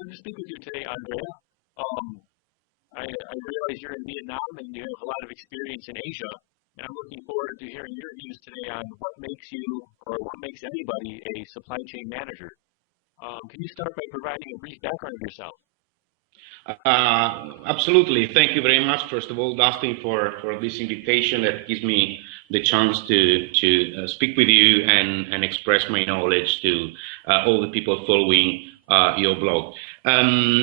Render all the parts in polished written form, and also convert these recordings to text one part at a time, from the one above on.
good to speak with you today, Andrea. Um, I realize you're in Vietnam and you have a lot of experience in Asia, and I'm looking forward to hearing your views today on what makes you or what makes anybody a supply chain manager. Can you start by providing a brief background of yourself? Absolutely. Thank you very much, first of all, Dustin, for this invitation that gives me the chance to speak with you and express my knowledge to all the people following your blog.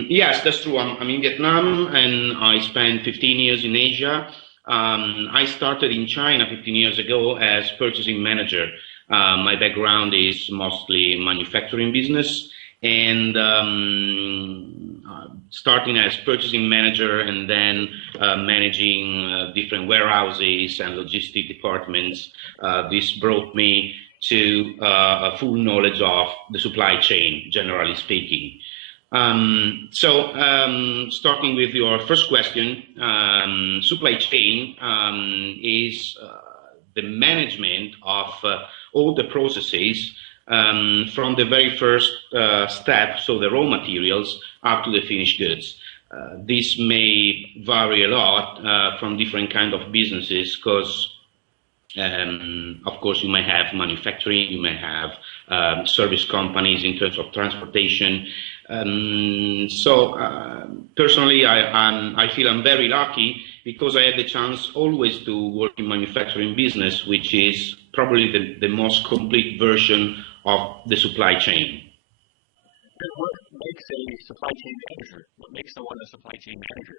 Yes, that's true. I'm in Vietnam and I spent 15 years in Asia. I started in China 15 years ago as purchasing manager. My background is mostly manufacturing business and starting as purchasing manager and then managing different warehouses and logistic departments. This brought me to a full knowledge of the supply chain, generally speaking. Starting with your first question, supply chain is the management of all the processes from the very first step, so the raw materials, up to the finished goods. This may vary a lot from different kind of businesses because, of course, you may have manufacturing, you may have service companies in terms of transportation. Personally, I feel I'm very lucky because I had the chance always to work in manufacturing business, which is probably the most complete version of the supply chain. And what makes a supply chain manager? What makes someone a supply chain manager?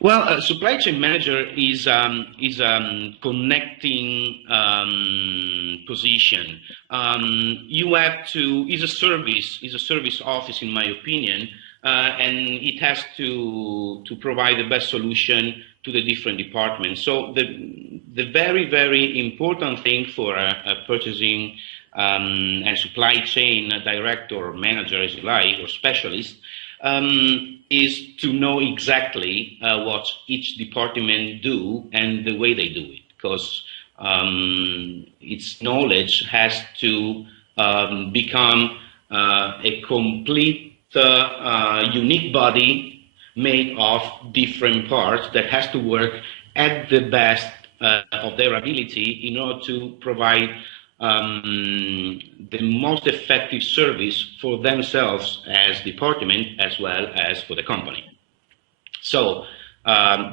Well, a supply chain manager is connecting position. You have to is a service office in my opinion, and it has to provide the best solution to the different departments. So the very important thing for a purchasing and supply chain director or manager, as you like, or specialist, is to know exactly what each department do and the way they do it, because its knowledge has to become a complete, unique body made of different parts that has to work at the best of their ability in order to provide the most effective service for themselves as department as well as for the company. So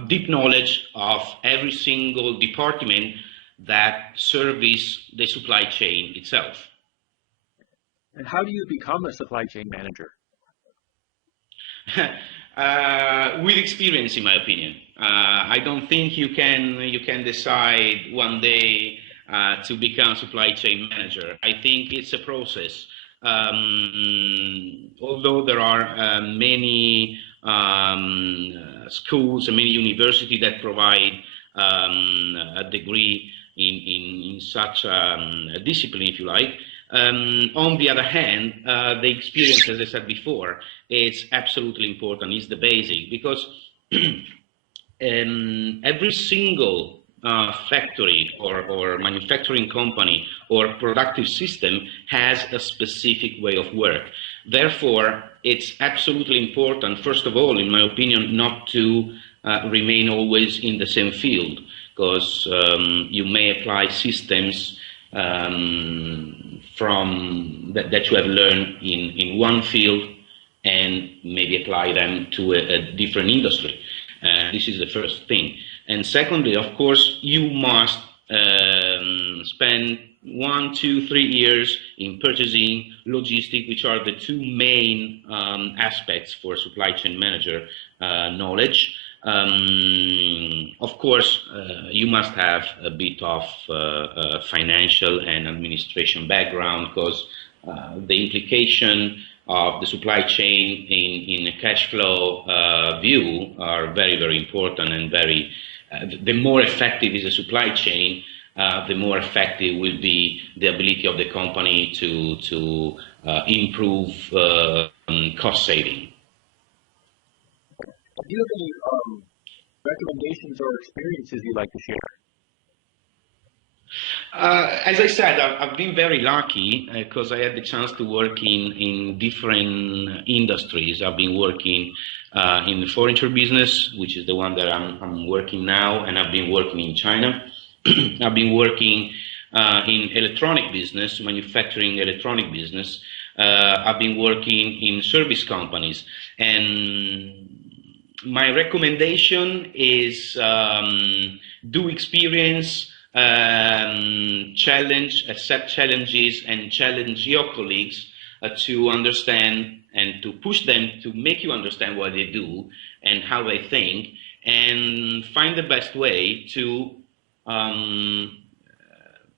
deep knowledge of every single department that service the supply chain itself. And how do you become a supply chain manager? With experience, in my opinion. I don't think you can decide one day to become supply chain manager. I think it's a process. Although there are many schools and many universities that provide a degree in such a discipline, if you like. On the other hand, the experience, as I said before, is absolutely important. It's the basic because every single factory or manufacturing company or productive system has a specific way of work. Therefore, it's absolutely important, first of all, in my opinion, not to remain always in the same field, because you may apply systems from that you have learned in one field and maybe apply them to a different industry. This is the first thing. And secondly, of course, you must spend 1, 2, 3 years in purchasing, logistic, which are the two main aspects for supply chain manager knowledge. Of course, you must have a bit of financial and administration background, because the implication of the supply chain in a cash flow view are very important, and the more effective is a supply chain, the more effective will be the ability of the company to improve cost saving. Do you have any recommendations or experiences you'd like to share? As I said, I've been very lucky because I had the chance to work in different industries. I've been working in the furniture business, which is the one that I'm working now, and I've been working in China. I've been working in electronic business, manufacturing electronic business. I've been working in service companies, and my recommendation is do experience, challenge, accept challenges, and challenge your colleagues to understand and to push them to make you understand what they do and how they think, and find the best way to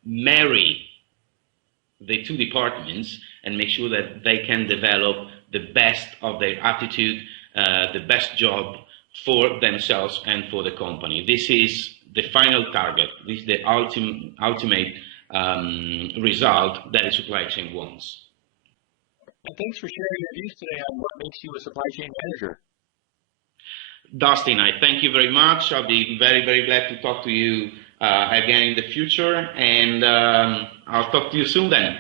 marry the two departments and make sure that they can develop the best of their attitude, the best job for themselves and for the company. This is the final target. This is the ultimate result that a supply chain wants. And thanks for sharing your views today on what makes you a supply chain manager. Dustin, I thank you very much. I'll be very, very glad to talk to you again in the future, and I'll talk to you soon then.